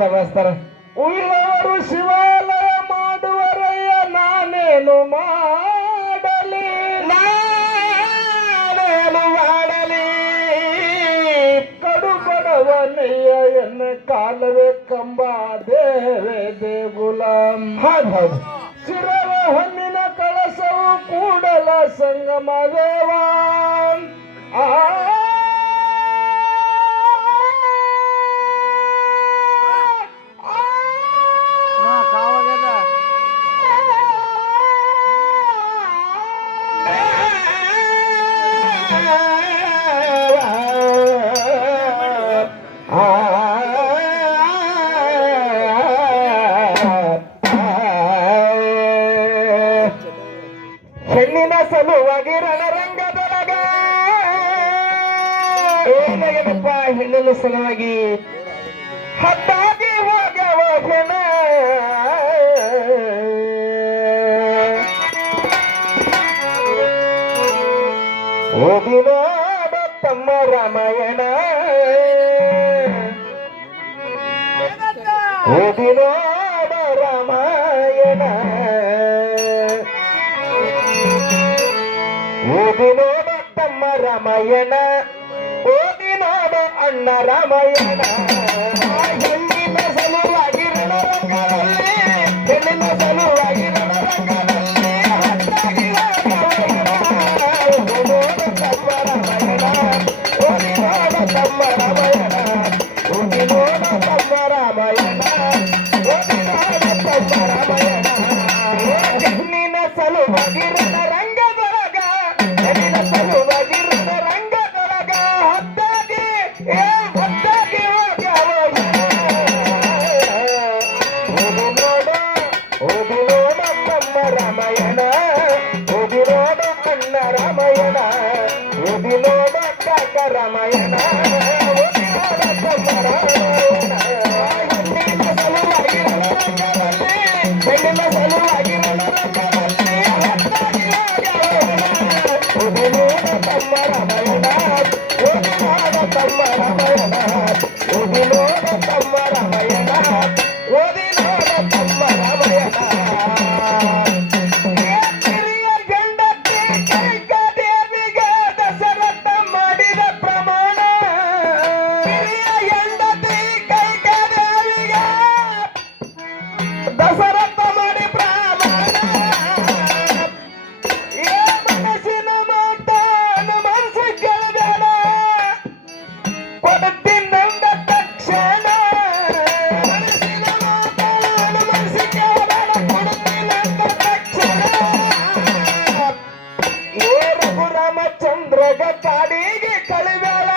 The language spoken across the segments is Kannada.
ನಮಸ್ಕಾರ. ಉಳ್ಳವರು ಶಿವಾಲಯ ಮಾಡುವರಯ್ಯ, ನಾನೇನು ಮಾಡಲಿ ಕಡು ಬಡವನಯ್ಯ ಎನ್ನ ಕಾಲವೇ ಕಂಬ ದೇವೇ ದೇಗುಲಂ. ಹೌದು, ಶಿರವ ಹಣ್ಣಿನ ಕಳಸವು ಕೂಡಲ ಸಂಗಮ ದೇವ. ಹೆಣ್ಣಿನ ಸಲುವಾಗಿ ರಣರಂಗದೊಳಗ ಏನಾಗದಪ್ಪ, ಹೆಣ್ಣಿನ ಸಲುವಾಗಿ ಹತ್ತಾಗಿ ಹೋಗವ ಹೆಣ. ಓದಿ ನೋಡ ತಮ್ಮ ರಾಮಾಯಣ, ಓದಿ ನೋಡ ರಾಮಾಯಣ, ಓದಿ ನೋಡ ತಮ್ಮ ರಾಮಾಯಣ, ಓದಿ ನೋಡ ಅಣ್ಣ ರಾಮಾಯಣ. ಹೆಣ್ಣಿನ ಸಲುವಾಗಿ ರಣರಂಗದಲ್ಲಿ, ಹೆಣ್ಣಿನ ಸಲುವಾಗಿ ರಣರಂಗದಲ್ಲಿ ಹತ್ತಾಗಿ ಓದಿ ನೋಡ ತಮ್ಮ ರಾಮಾಯಣ, ಓದಿ ನೋಡ ತಮ್ಮ ರಾಮಾಯಣ, ಓದಿ ನೋಡ ತಮ್ಮ ರಾಮಾಯಣ, ಓದಿ ನೋಡ ತಮ್ಮ ರಾಮಾಯಣ. ಹೆಣ್ಣಿನ ಸಲುವಾಗಿ ರಣರಂಗದೊಳಗ, ಹೆಣ್ಣಿನ ಸಲುವಾಗಿ ರಣರಂಗದೊಳಗ ಹತ್ತಾಗಿ ಹತ್ತಾಗಿ ಹೋಗ್ಯಾವ. ಓದಿ ನೋಡ, ಓದಿ ನೋಡ ತಮ್ಮ ರಾಮಾಯಣ, ಓದಿ ನೋಡ ಅಣ್ಣ ರಾಮಾಯಣ, ಓದಿ ನೋಡ ಕಾಕ ರಾಮಾಯಣ, ಓದಿ ನೋಡ ತಮ್ಮ ರಾಮಾಯಣ. ಹೆಣ್ಣಿನ ಸಲುವಾಗಿ ರಣರಂಗದಲ್ಲಿ, ಹೆಣ್ಣಿನ ಸಲುವಾಗಿ ರಣರಂಗದಲ್ಲಿ ಹತ್ತಾಗಿ ಹೋಗ್ಯಾವ. ಓದಿ ನೋಡ ತಮ್ಮ ರಾಮಾಯಣ, ಓದಿ ನೋಡ ತಮ್ಮ ರಾಮಾಯಣ, ಓದಿ ನೋಡ ತಮ್ಮ ರಾಮಾಯಣ, ಓದಿ ನೋಡ ತಮ್ಮ ರಾಮಾಯಣ. ಹಿರಿಯ ಗಂಡತಿ ಕೈಕದೇವಿಗೆ ದಶರಥ ಮಾಡಿದ ಪ್ರಮಾಣ, ಹಿರಿಯ ಗಂಡತಿ ಕೈಕದೇವಿಗೆ ದಶರಥ ಮಾಡಿ ಪ್ರಮಾಣ. ಏ ಮನಸ್ಸಿನ ಮಾತಾನ ಮನಸ್ಸು ಕೇಳಬೇಡ, ಕೊಡುತ್ತೀನಂದ ತಕ್ಷಣ. ಮನಸ್ಸಿನ ಮಾತಾನ ಮನಸ್ಸು ಕೇಳಬೇಡ, ಕೊಡುತ್ತೀನಂದ ತಕ್ಷಣ. ಏ ರಘುರಾಮಚಂದ್ರಗ ಕಾಡಿಗೆ ಕಳಿಬೇಡ,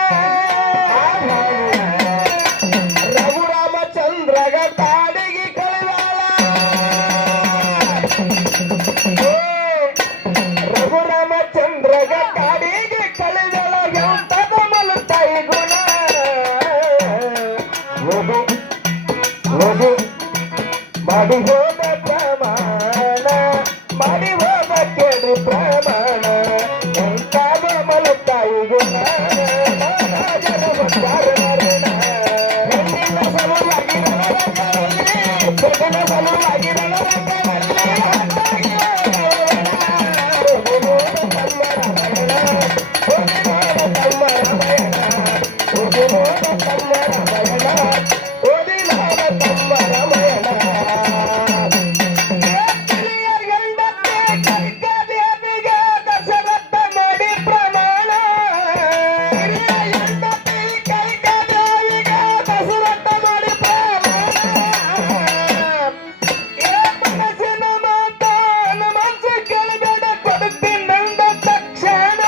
ರಘುರಾಮಚಂದ್ರಗ ಕಾಡಿಗೆ ಕಳಿಬೇಡ. ರಘುರಾಮಚಂದ್ರಗ ಕಾಡಿಗೆ ಕಳಿಬೇಡ, ಎಂತದ ಮಲತಾಯಿ ಗುಣ. ಓದು ಓದು ಮಾಡಿ ಹೋದ ಪ್ರಮಾಣ, ಮಾಡಿ ಹೋದ ಕೇಳಿ ಪ್ರಮಾಣ, ಎಂತಾದ ಮಲತಾಯಿ ಗುಣ. ಮಹಾರಾಜರು ಬಂದಾರ ಮರಣ, ಹೆಣ್ಣಿನ ಸಲುವಾಗಿ ರಣರಂಗದಲ್ಲಿ, ಹೆಣ್ಣಿನ ಸಲುವಾಗಿ ರಣರಂಗದಲ್ಲಿ ಹತ್ತಾಗಿ ಓದಿ ನೋಡ ತಮ್ಮ ರಾಮಾಯಣ, ಓದಿ ನೋಡ ತಮ್ಮ ರಾಮಾಯಣ, ಓದಿ ನೋಡ ತಮ್ಮ ರಾಮಾಯಣ, ಓದಿ ನೋಡ ತಮ್ಮ ರಾಮಾಯಣ. ಹಿರಿಯ ಗಂಡತಿ ಕೈಕದೇವಿಗೆ ದಶರಥ ಮಾಡಿ ಪ್ರಮಾಣ, ಹಿರಿಯ ಗಂಡತಿ ಕೈಕದೇವಿಗೆ ದಶರಥ ಮಾಡಿ ಪ್ರಮಾಣ. ಏ ಮನಸ್ಸಿನ ಮಾತಾನ ಮನಸ್ಸು ಕೇಳಬೇಡ, ಕೊಡುತ್ತೀನಂದ ತಕ್ಷಣ.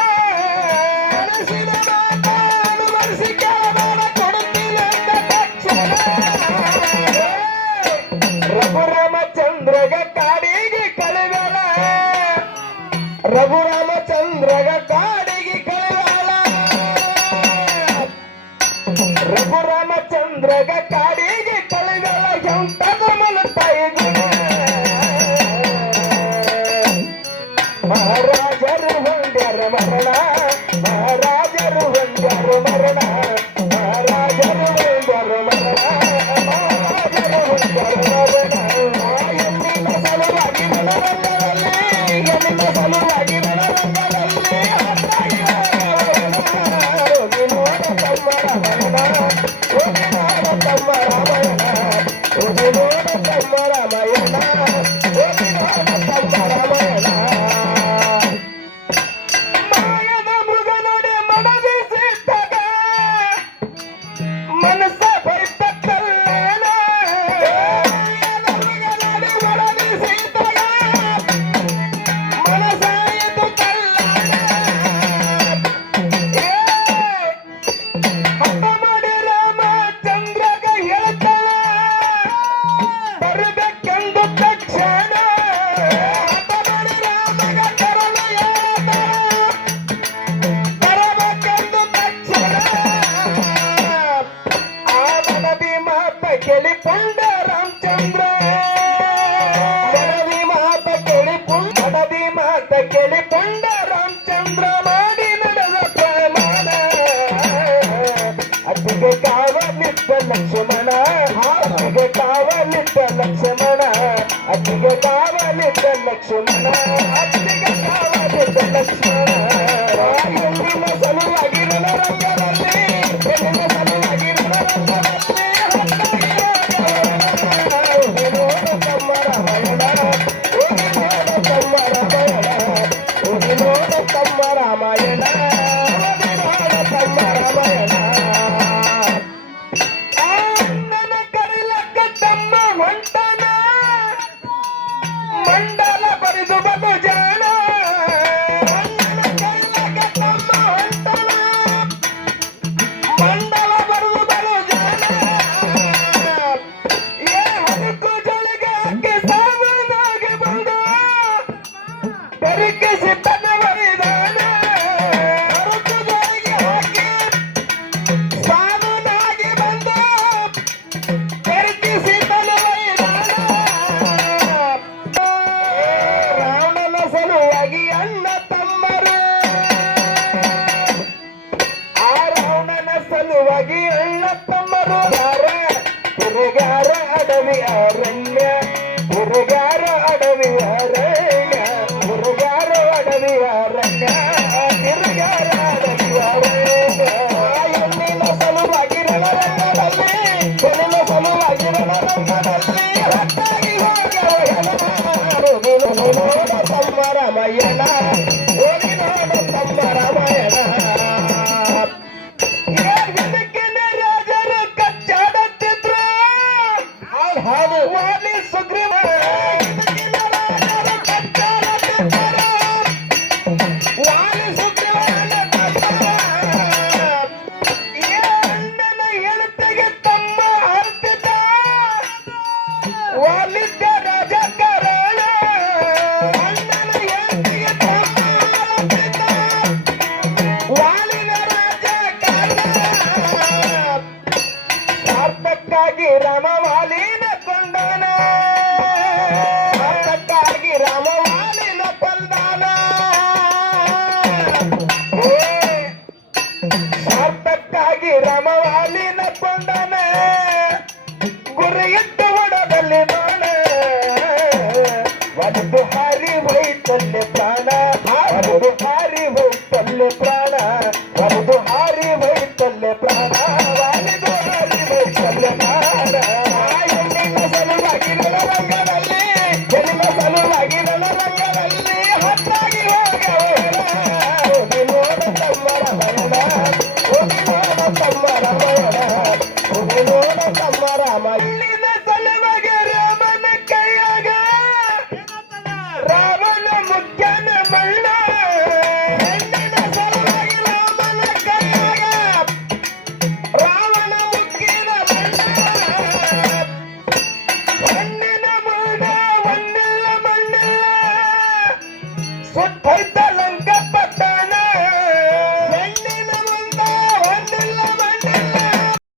ಮನಸ್ಸಿನ ಮಾತಾನ ಮನಸ್ಸು ಕೇಳಬೇಡ, ಕೊಡುತ್ತೀನಂದ ತಕ್ಷಣ. ರಘುರಾಮಚಂದ್ರಗ ಕಾಡಿಗೆ ಕಳಿಬೇಡ, ರಘುರಾಮಚಂದ್ರಗ ಕಾಡಿಗೆ ಕಳಿಬೇಡ, ರಘುರಾಮಚಂದ್ರಗ ಕಾಡಿಗೆ ಕಳಿಬೇಡ, ಎಂತದ ಮಲತಾಯಿ ಗುಣ. ಮಹಾರಾಜರು ಹೊಂದ್ಯಾರ ಮರಣ, ಮಹಾರಾಜರು ಹೊಂದ್ಯಾರ ಮರಣ, ಮಹಾರಾಜರು ಹೊಂದ್ಯಾರ ಮರಣ, ರಾಮಾಯಣ ಹೋಗಿ ನೋಡ ತಮ್ಮ ರಾಮಾಯಣ ಹೋಗಿ ನೋಡ ತಮ್ಮ ರಾಮಾಯಣ ಹೋಗಿ ನೋಡ ತಮ್ಮ ರಾಮಾಯಣ ಮಾಯದ ಮೃಗ ನೋಡಿ ಮನದಿಸಿದ್ದಾಗ ಮನಸ್ಸ ಬೈತ ಕಲ್ಯಾಣ ಮಾಯದ ಮೃಗ ನೋಡಿ ಮನದಿಸಿದ್ದಾಗ ಮನಸ್ಸಾಯಿತು ಕಲ್ಯಾಣ ಹಠ ಮಾಡಿ ರಾಮಚಂದ್ರಗ ಹೇಳ್ತಾಳ ಬರಬೇಕೆಂದು ತಕ್ಷಣ ಹಠ ಮಾಡಿ ರಾಮಗ ತರಲು ಹೇಳ್ತಾಳ ಬರಬೇಕೆಂದು ತಕ್ಷಣ ಆ ಮನದಿ ಮಾತ ಕೇಳಿಕೊಂಡ ರಾಮಚಂದ್ರ ಮನದಿ ಮಾತ ಕೇಳಿಕೊಂಡ ರಾಮಚಂದ್ರ ಮಾಡಿ ನಡೆದ ಪ್ರಮಾಣ ಅತ್ತಿಗೆ ಕಾವಲಿದ್ದ ಲಕ್ಷ್ಮಣ ಅತ್ತಿಗೆ ಕಾವಲಿದ್ದ ಲಕ್ಷ್ಮಣ ಅತ್ತಿಗೆ ಕಾವಲಿದ್ದ ಲಕ್ಷ್ಮಣ ಅತ್ತಿಗೆ ಕಾವಲಿದ್ದ ಲಕ್ಷ್ಮಣ ಹೆಣ್ಣಿನ ಸಲುವಾಗಿ ರಣರಂಗದಲ್ಲಿ ಹೆಣ್ಣಿನ ಸಲುವಾಗಿ ರಣರಂಗದಲ್ಲಿ ಹೋಗಿ ನೋಡ ತಮ್ಮ ರಾಮಾಯಣ ಹೋಗಿ ನೋಡ ತಮ್ಮ ರಾಮಾಯಣ ಹೋಗಿ ನೋಡ ತಮ್ಮ ರಾಮಾಯಣ ಹೋಗಿ ನೋಡ ತಮ್ಮ ರಾಮಾಯಣ ಅಣ್ಣನ ಕರಿಲಕ್ಕ ತಮ್ಮ ಹೊಂಟನ ಮಂಡಲ ಬರಿದು ಬದು ಜಾಣ ಅಣ್ಣನ ಕರಿಲಕ್ಕ ತಮ್ಮ ಹೊಂಟನ ಮಂಡಲ ಬರಿದು ಬದು ಜಾಣ ಏ ಹರಕು ಜೊಳಗೆ ಹಾಕಿ ಸಾವನಾಗಿ ಬಂದು ಬೆರಕಿಸಿ ತನ್ನ ಬರಿದಾನ ಹರಕು ಜೊಳಗೆ ಹಾಕಿ ಸಾವನಾಗಿ ಬಂದು ಬೆರಕಿಸಿ ತನ್ನ ಬರಿದಾನ ರಾವಣನ ಸಲುವಾಗಿ ಅಣ್ಣ ತಮ್ಮರು ಆ ರಾವಣನ ಸಲುವಾಗಿ ಅಣ್ಣ ತಮ್ಮರು ತಿರುಗಾರ ಅಡವಿ ಅರಣ್ಯ ತಿರುಗಾರ ಅಡವಿ ಅರಣ್ಯ ತಿರುಗಾರ ಅಡವಿ ಅರಣ್ಯ ತಿರುಗಾರ ಅಡವಿ ಅರಣ್ಯ ಹೆಣ್ಣಿನ ಸಲುವಾಗಿ ರಣರಂಗದಲ್ಲಿ ಹೆಣ್ಣಿನ ಸಲುವಾಗಿ ರಣರಂಗದಲ್ಲಿ ಹೊಟ್ಟಾಗಿ ಹೋಗವ ಹೆಣಮಾರು ನೋಡ ತಮ್ಮ ರಾಮಾಯಣ ಹೋಗಿ ನೋಡ ತಮ್ಮ ರಾಮಾಯಣ ಇದಕ್ಕಿನ ರಾಜರು ಕಚ್ಚಾಡುತ್ತಿದ್ರು ಹಾಡು ವಾಲಿ ಸುಗ್ರೀವ ಇದಕ್ಕಿನ ರಾಜರು ಕಚ್ಚಾಡುತ್ತಿದ್ದರು ವಾಲಿ ಸುಗ್ರೀವನ ತಮ್ಮ ಈ ಅಣ್ಣನ ಹೆಂಡತಿಗೆ ತಮ್ಮ ಅರ್ಪಿತ ವಾಲಿದ್ದ ರಾಜಕಾರಣ ಅಣ್ಣನ ಹೆಂಡತಿಗೆ ತಮ್ಮ ಅರ್ಪಿತ ವಾಲಿನ ರಾಜಕಾರಣ ಸ್ವಾರ್ಥಕ್ಕಾಗಿ ರಾಮವಾಲಿನ ಕೊಂಡಾನ ಸ್ವಾರ್ಥಕ್ಕಾಗಿ ರಾಮವಾಲಿನ ಕೊಂದಾನ ಸ್ವಾರ್ಥಕ್ಕಾಗಿ ರಾಮವಾಲಿನ ಕೊಂಡಾನ ಗುರಿಯಿಟ್ಟ ಹೊಡದಲ್ಲಿ ಬಾಣ ಒಡೆದು ಹಾರಿ ಹೋಯ್ತಲ್ಲಿ ಪ್ರಾಣ ಒಡೆದು ಹಾರಿ